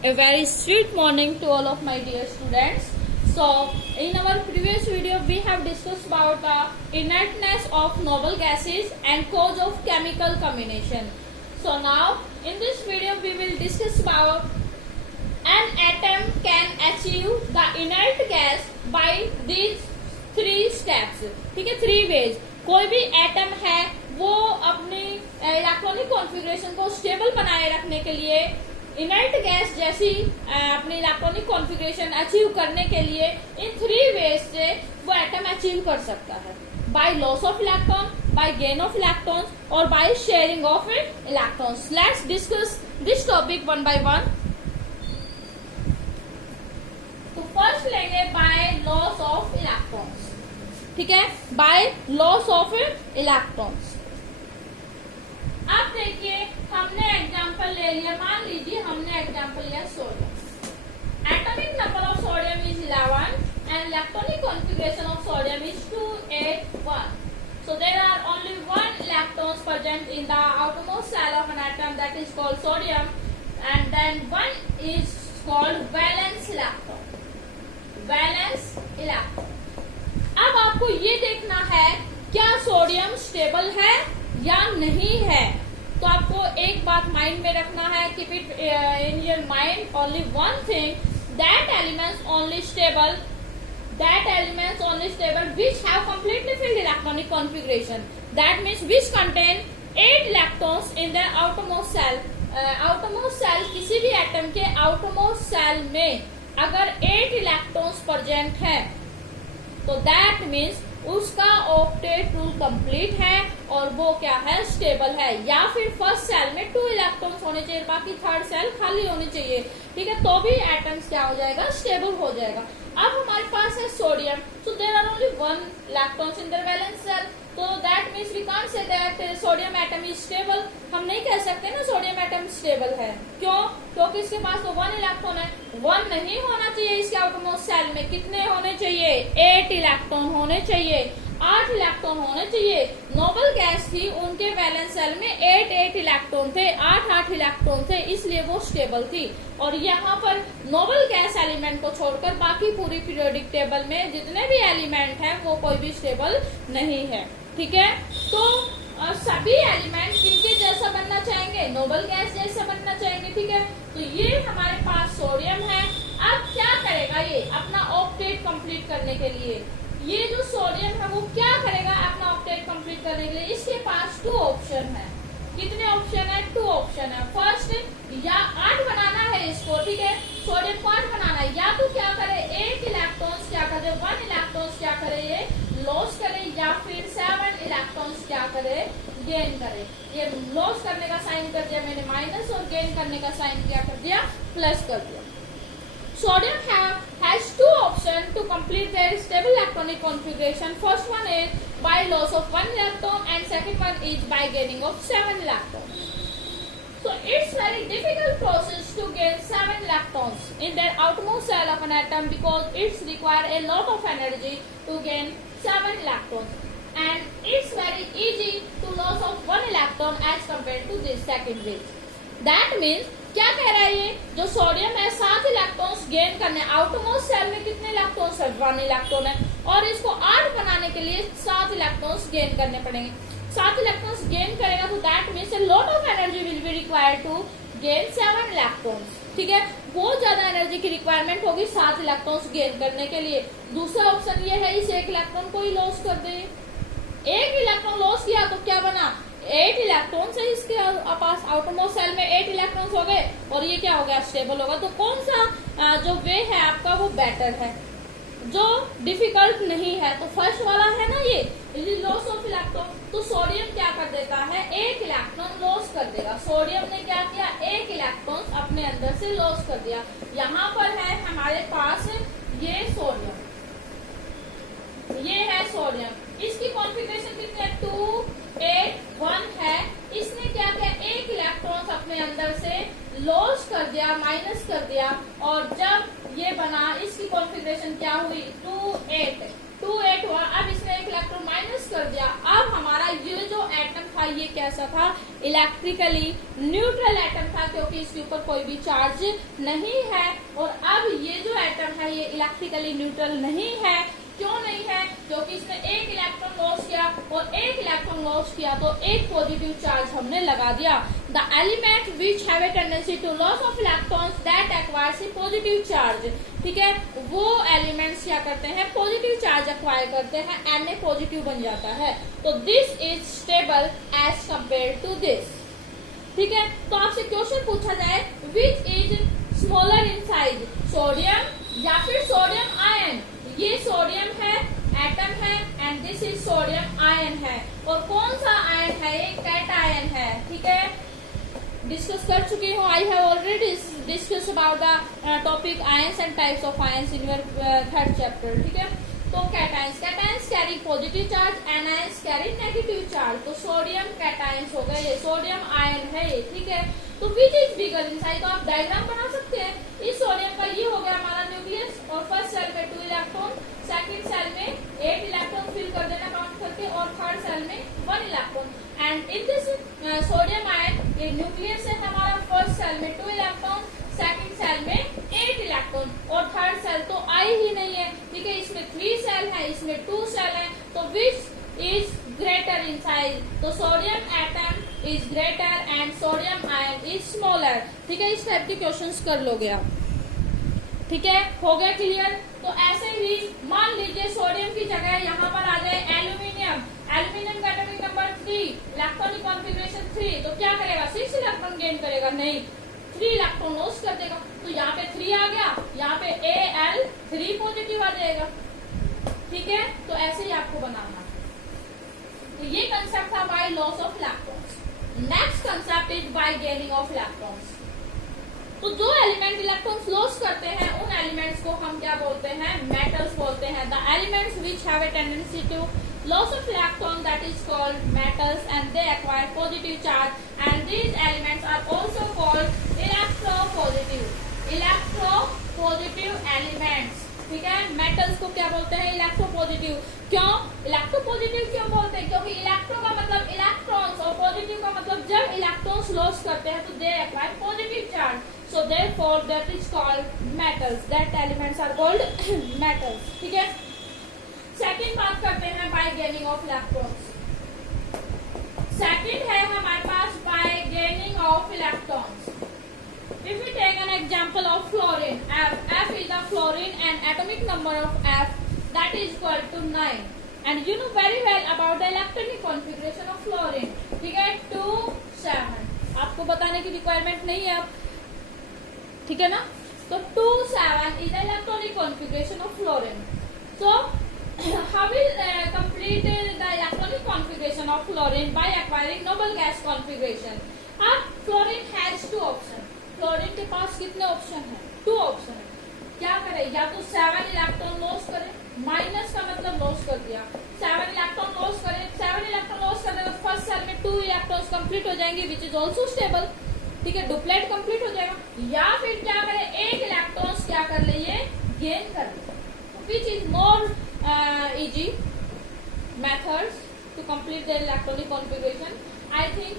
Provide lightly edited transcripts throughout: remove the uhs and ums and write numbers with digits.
A very sweet morning to all of my dear students. So, in our previous video, we have discussed about the inertness of noble gases and cause of chemical combination. So now, in this video, we will discuss about an atom can achieve the inert gas by these three steps. ठीक है, three ways. कोई भी atom है वो अपनी electronic configuration को stable बनाए रखने के लिए इनर्ट गैस जैसी अपनी इलेक्ट्रॉनिक कॉन्फ़िगरेशन अचीव करने के लिए इन थ्री वेज से वो एटम अचीव कर सकता है. By loss of electron, by gain of electrons और by sharing of electrons. Let's discuss this topic one by one. तो फर्स्ट लेंगे बाय लॉस ऑफ इलेक्ट्रॉन्स. ठीक है, बाय लॉस ऑफ इलेक्ट्रॉन्स. अब देखिए, हमने एग्जांपल ले लिया. मान लीजिए हमने एग्जांपल लिया sodium. Atomic number of sodium is 11 and electronic configuration of sodium is 281. So there are only one electrons present in the outermost shell of an atom, that is called sodium, and then one is called valence electron. Valence electron. अब आपको ये देखना है क्या sodium stable है या नहीं है. तो आपको एक बात माइंड में रखना है, keep it in your mind only one thing, that elements only stable which have completely filled electronic configuration, that means which contain 8 electrons in their outermost shell. outermost shell किसी भी एटम के outermost shell में अगर 8 electrons present है तो that means उसका octet rule complete है और वो क्या है, स्टेबल है. या फिर फर्स्ट सेल में 2 इलेक्ट्रॉन्स होने चाहिए, बाकी थर्ड सेल खाली होनी चाहिए. ठीक है, तो भी एटम्स क्या हो जाएगा, स्टेबल हो जाएगा. अब हमारे पास है sodium. So there are only 1 electrons in their valence shell. तो that means we can't say that sodium atom is stable. हम नहीं कह सकते ना सोडियम एटम स्टेबल है. क्यों? क्योंकि इसके पास तो 1 इलेक्ट्रॉन है. 1 नहीं होना चाहिए इसके आउटरमोस्ट सेल में. कितने होने चाहिए? 8 इलेक्ट्रॉन होने चाहिए, 8 इलेक्ट्रॉन होने चाहिए. नोबल गैस थी, उनके वैलेंस सेल में 8 इलेक्ट्रॉन थे, 8 इलेक्ट्रॉन थे, इसलिए वो स्टेबल थी. और यहाँ पर नोबल गैस एलिमेंट को छोड़कर बाकी पूरी पीरियोडिक टेबल में जितने भी एलिमेंट हैं वो कोई भी स्टेबल नहीं है. ठीक है, तो सभी एलिमेंट किनके जैसा बनना चाहेंगे, नोबल गैस जैसा बनना चाहेंगे. ठीक है, तो ये हमारे पास सोडियम है. अब क्या करेगा ये अपना ऑक्टेट कंप्लीट करने के लिए? ये जो सोडियम है वो क्या करेगा अपना ऑक्टेट कंप्लीट करने के लिए? इसके पास 2 ऑप्शन है. कितने ऑप्शन है? 2 ऑप्शन है. फर्स्ट, या 8 बनाना है इसको. ठीक है, सोडियम को 8 बनाना है. या तो क्या करे, 8 इलेक्ट्रॉन्स क्या करे, 1 इलेक्ट्रॉन्स क्या करे, ये लॉस करे. या फिर 7 इलेक्ट्रॉन्स क्या करे, गेन करे. ये लॉस करने का साइन कर दिया मैंने माइनस, और गेन करने का साइन क्या कर दिया, प्लस कर दिया. Sodium has 2 options to complete their stable electronic configuration. First one is by loss of 1 electron and second one is by gaining of 7 electrons. So it's very difficult process to gain 7 electrons in their outermost shell of an atom because it's require a lot of energy to gain 7 electrons. And it's very easy to loss of 1 electron as compared to this second way. That means क्या कह रहा है ये, जो sodium है 7 electrons gain करने. Outermost cell में कितने इलेक्ट्रॉन्स है, 1 इलेक्ट्रॉन है, और इसको 8 बनाने के लिए 7 इलेक्ट्रॉन्स गेन करने पड़ेंगे. 7 इलेक्ट्रॉन्स गेन करेगा तो that means a lot of energy will be required to gain 7 electrons. ठीक है, बहुत ज्यादा एनर्जी की रिक्वायरमेंट होगी 7 इलेक्ट्रॉन्स गेन करने के लिए. दूसरा ऑप्शन ये है, इस 1 इलेक्ट्रॉन को ही लॉस कर दे. 1 इलेक्ट्रॉन लॉस किया तो क्या बना, 8 इलेक्ट्रॉन से इसके पास आउटरमोस्ट सेल में 8 इलेक्ट्रॉन्स हो गए और ये क्या हो गया, स्टेबल होगा. तो कौन सा जो वे है आपका वो बेटर है, जो डिफिकल्ट नहीं है? तो फर्स्ट वाला है ना, ये लॉस ऑफ इलेक्ट्रॉन. तो सोडियम क्या कर देता है, 1 इलेक्ट्रॉन लॉस कर देगा. सोडियम ने क्या किया, 1 इलेक्ट्रॉन अपने अंदर से लॉस कर दिया. यहाँ पर है हमारे पास ये सोडियम, ये है सोडियम. इसकी कॉन्फ़िगरेशन कितनी है, 2 8 1 है. इसने क्या किया, 1 इलेक्ट्रॉन्स अपने अंदर से लॉस कर दिया, माइनस कर दिया, और जब ये बना इसकी कॉन्फ़िगरेशन क्या हुई, 2 8. 2 8 हुआ। अब इसमें एक इलेक्ट्रॉन माइनस कर दिया। अब हमारा ये जो एटम था ये कैसा था, इलेक्ट्रिकली न्यूट्रल एटम था, क्योंकि इसके ऊपर कोई भी चार्ज नहीं है। और अब ये जो एटम है ये इलेक्ट्रिकली न्यूट्रल नहीं है। क्यों नहीं है? क्योंकि इसने एक इलेक्ट्रॉन लॉस किया और एक इलेक्ट्रॉन लॉस किया तो एक पॉजिटिव चार्ज हमने लगा दिया। The element which have a tendency to loss of electrons that acquires a positive charge, ठीक है, वो एलिमेंट्स क्या करते हैं, पॉजिटिव चार्ज एक्वायर करते हैं, Na पॉजिटिव बन जाता है। तो this is stable as compare to this, ठीक है। तो आपसे क्वेश्चन पूछा जाए which is smaller in size, sodium या फिर सोडियम आयन। ये सोडियम है, एटम है, and this is sodium ion है। और कौन सा आयन है? ये कैट आयन है, ठीक है। डिस्कस कर चुकी हूँ, I have already discuss about the topic ions and types of ions in your 3rd chapter, ठीक है। तो cations carry positive charge, anions carry negative charge. तो सोडियम कैटायंस हो गए, ये सोडियम आयन है ये, ठीक है। तो which is bigger in size, तो आप डायग्राम बना सकते हैं। इस सोडियम का ये हो गया हमारा न्यूक्लियस, और फर्स्ट सेल में 2 इलेक्ट्रॉन, सेकंड सेल में 8 इलेक्ट्रॉन फिल कर देना काउंट करके, और थर्ड सेल में 1 electron. And in this sodium ion, ये न्यूक्लियस है हमारा, फर्स्ट सेल में 2 इलेक्ट्रॉन, सेकंड सेल में 8 इलेक्ट्रॉन, और थर्ड सेल तो आई ही नहीं है, ठीक है। इसमें 3 सेल है, इसमें 2 सेल है। तो which is greater in size, तो sodium atom is greater and sodium ion is smaller, ठीक है। इस टाइप के क्वेश्चंस कर लोगे आप, ठीक है। हो गया क्लियर? तो ऐसे ही मान लीजिए सोडियम की जगह यहाँ पर आ जाए एल्यूमिनियम, एल्यूमिनियम का एटॉमिक नंबर 3, इलेक्ट्रॉनिक कॉन्फ़िगरेशन 3, तो क्या करेगा, 6 इलेक्ट्रॉन गेन करेगा, नहीं 3 इलेक्ट्रॉन लॉस कर देगा। तो यहाँ पे 3 आ गया, यहाँ पे Al3 पॉजिटिव आ जाएगा, ठीक है। तो ऐसे ही आपको बनाना है। तो ये कंसेप्ट था bye loss of electrons. Next concept is by gaining of electrons. तो जो एलिमेंट इलेक्ट्रॉन्स लॉस करते हैं उन एलिमेंट्स को हम क्या बोलते हैं, मेटल्स बोलते हैं। The elements which have a tendency to loss of electron, that is called metals, and they acquire positive charge, and these elements are also called electropositive elements, ठीक है। मेटल्स को क्या बोलते हैं, इलेक्ट्रोपॉजिटिव। क्यों इलेक्ट्रोपॉजिटिव क्यों बोलते हैं? क्योंकि इलेक्ट्रो का मतलब इलेक्ट्रॉन्स और पॉजिटिव का मतलब जब इलेक्ट्रॉन्स लॉस करते हैं तो they acquire positive charge, so therefore that is called metals, that elements are called metals, ठीक है। सेकेंड बात करते हैं by gaining of electrons. Second है हमारे पास by gaining of electrons. If we take an example of fluorine, F is the fluorine and atomic number of F that is equal to 9, and you know very well about the electronic configuration of fluorine, ठीक है, 2 7। आपको बताने की requirement नहीं है अब, ठीक है ना। तो 2 7 is the electronic configuration of fluorine. So how will complete the electronic configuration of fluorine by acquiring noble gas configuration? अब fluorine has 2 options. फ्लोरीन के पास कितने ऑप्शन है? 2 ऑप्शन है। क्या करे, या तो 7 इलेक्ट्रॉन लॉस करे, माइनस का मतलब लॉस कर दिया, 7 इलेक्ट्रॉन लॉस करे, 7 इलेक्ट्रॉन लॉस करने के फर्स्ट सेल में 2 इलेक्ट्रॉन्स कंप्लीट हो जाएंगे विच इज ऑल्सो स्टेबल, ठीक है, डुप्लेट कंप्लीट हो जाएगा। या फिर क्या करे, 1 इलेक्ट्रॉन्स क्या कर ले, ये गेन कर ले। Which is more easy methods to complete the electronic configuration? I think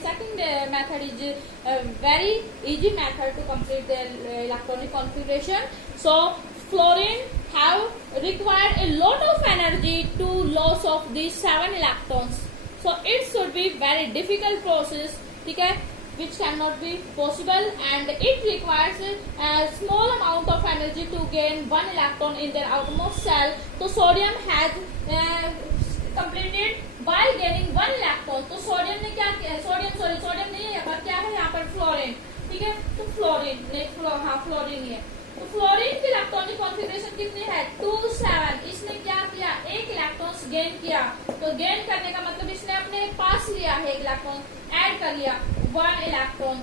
second method is a very easy method to complete the electronic configuration. So fluorine have required a lot of energy to loss of these 7 electrons. So it should be very difficult process, ठीक है, which cannot be possible, and it requires a small amount of energy to gain 1 electron in their outermost cell. So sodium has completed by gaining 1 electron. तो sodium ने क्या किया, sodium नहीं है, पर क्या है यहाँ पर फ्लोरीन, ठीक है। तो फ्लोरीन फ्लोरीन ही है। तो फ्लोरीन की इलेक्ट्रॉनिक कॉन्फ़िगरेशन कितनी है, 2 7। इसने क्या किया, 1 इलेक्ट्रॉन्स गेन किया। तो गेन करने का मतलब इसने अपने पास लिया है 1 इलेक्ट्रॉन, ऐड कर लिया 1 इलेक्ट्रॉन।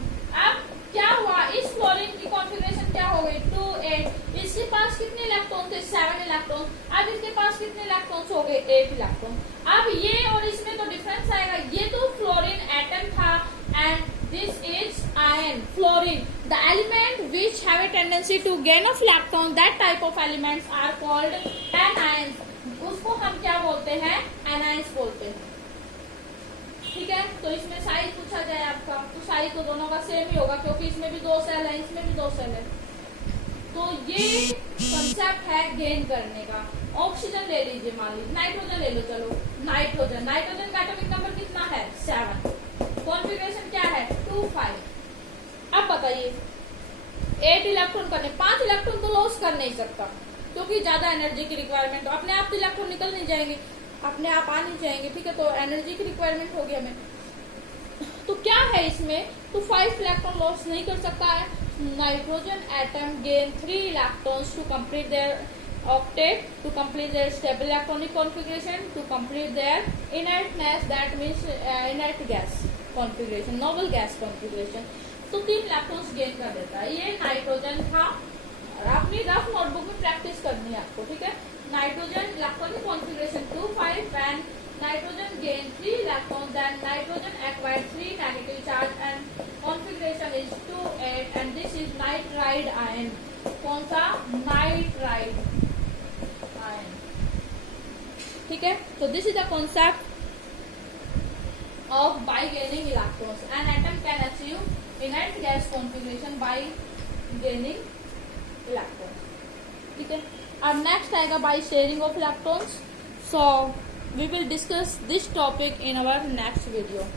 अब क्या हुआ, इस फ्लोरीन की कॉन्फ़िगरेशन क्या हो गई, 2 8। इसके पास कितने इलेक्ट्रॉन थे, 7 इलेक्ट्रॉन। अब इसके पास कितने इलेक्ट्रॉन्स हो गए, 8 इलेक्ट्रॉन। अब ये और इसमें तो डिफरेंस आएगा, ये तो फ्लोरीन एटम था and This is iron, fluorine. The element which have a tendency to gain of electron, that type of elements are called anions. उसको हम क्या बोलते हैं? एनाइंस बोलते हैं. ठीक है, तो इसमें साइज पूछा जाए आपका, तो साइज तो दोनों का सेम ही होगा, क्योंकि इसमें भी 2 सेल है, इसमें भी 2 सेल है. तो ये कंसेप्ट है गेन करने का. ऑक्सीजन ले लीजिए, मान लीजिए नाइट्रोजन ले लो. चलो नाइट्रोजन का एटॉमिक नंबर कितना है? 7. कॉन्फ़िगरेशन क्या है? 2 5. अब बताइए 8 इलेक्ट्रॉन करने, 5 इलेक्ट्रॉन तो लॉस कर नहीं सकता, क्योंकि ज्यादा एनर्जी की रिक्वायरमेंट. अपने आप तो इलेक्ट्रॉन निकल नहीं जाएंगे, अपने आप आ नहीं जाएंगे. ठीक है, तो एनर्जी की रिक्वायरमेंट होगी हमें. तो क्या है इसमें? तो 5 इलेक्ट्रॉन लॉस नहीं कर सकता है. Nitrogen atom gain 3 electrons to complete their octet, to complete their stable electronic configuration, to complete their inertness, that means inert gas configuration, noble gas configuration. तो 3 इलेक्ट्रॉन्स गेन कर देता है. ये नाइट्रोजन था, और अपनी रफ नोटबुक में practice करनी है आपको. ठीक है, nitrogen electronic configuration 2 5 and nitrogen gain 3 electrons, then nitrogen acquired 3 negative charge and configuration is 2 8 and this is nitride ion. कौन सा? Nitride ion. ठीक है, तो this is the concept of by gaining electrons. An atom can achieve inert gas configuration by gaining electrons. ठीक है, अब next आएगा by sharing of electrons. So we will discuss this topic in our next video.